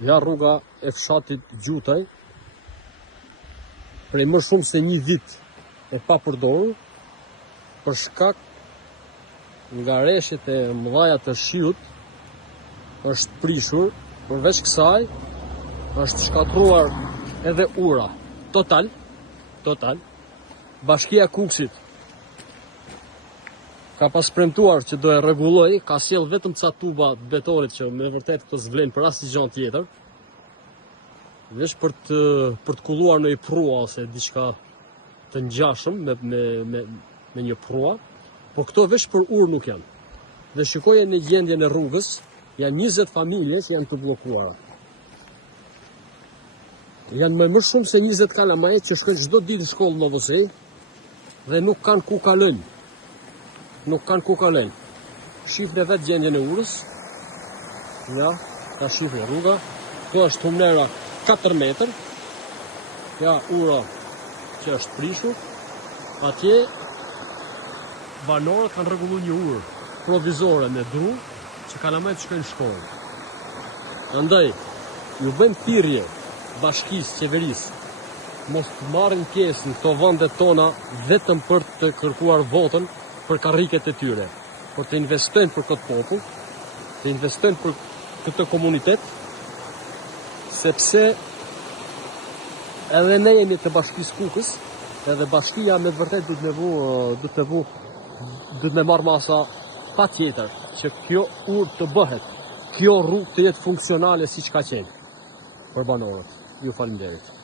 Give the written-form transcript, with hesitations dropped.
Ja rruga e fshatit Gjutaj, prej më shumë se një vit e pa përdorur, për shkak nga rreshtet e mëdha të shiut, është prishur, përveç kësaj, është shkatruar edhe ura. Total. Bashkia Kukësit ka pas premtuar që do e rregulloj, ka sjell vetëm ca tuba të betonit që me vërtet këto s'vlen për asnjë gjë tjetër. Veç për të kulluar në një prua ose diçka të ngjashëm me një prua, por këto veç për urë nuk janë. Dhe shikoje në gjendjen e rrugës, janë 20 familje që janë të bllokuara. Janë më shumë se 20 kalamajt që shkojnë çdo ditë në shkollë në Novosej dhe nuk kanë ku kalojnë. Shifre vetë gjendjen e urës. Ja, ta shifre rruga. Kjo është humnera 4 metër. Ja, ura që është prishur. Atje, banorët kanë rregulluar një urë provizore me dru që kalamajt shkojnë në shkollë. Andaj, ju bëjmë thirrje bashkisë, qeverisë, mos të marrin pjesë në këto vendet tona vetëm për të kërkuar votën për karriket e tyre, por të investojnë për këtë popull, të investojnë për këtë komunitet, sepse edhe ne jemi të Bashkisë Kukës, edhe bashkia me të vërtet duhet me marrë masa pa tjetër, që kjo urë të bëhet, kjo rrugë të jetë funksionale siç ka qenë për banorët. Ju faleminderit.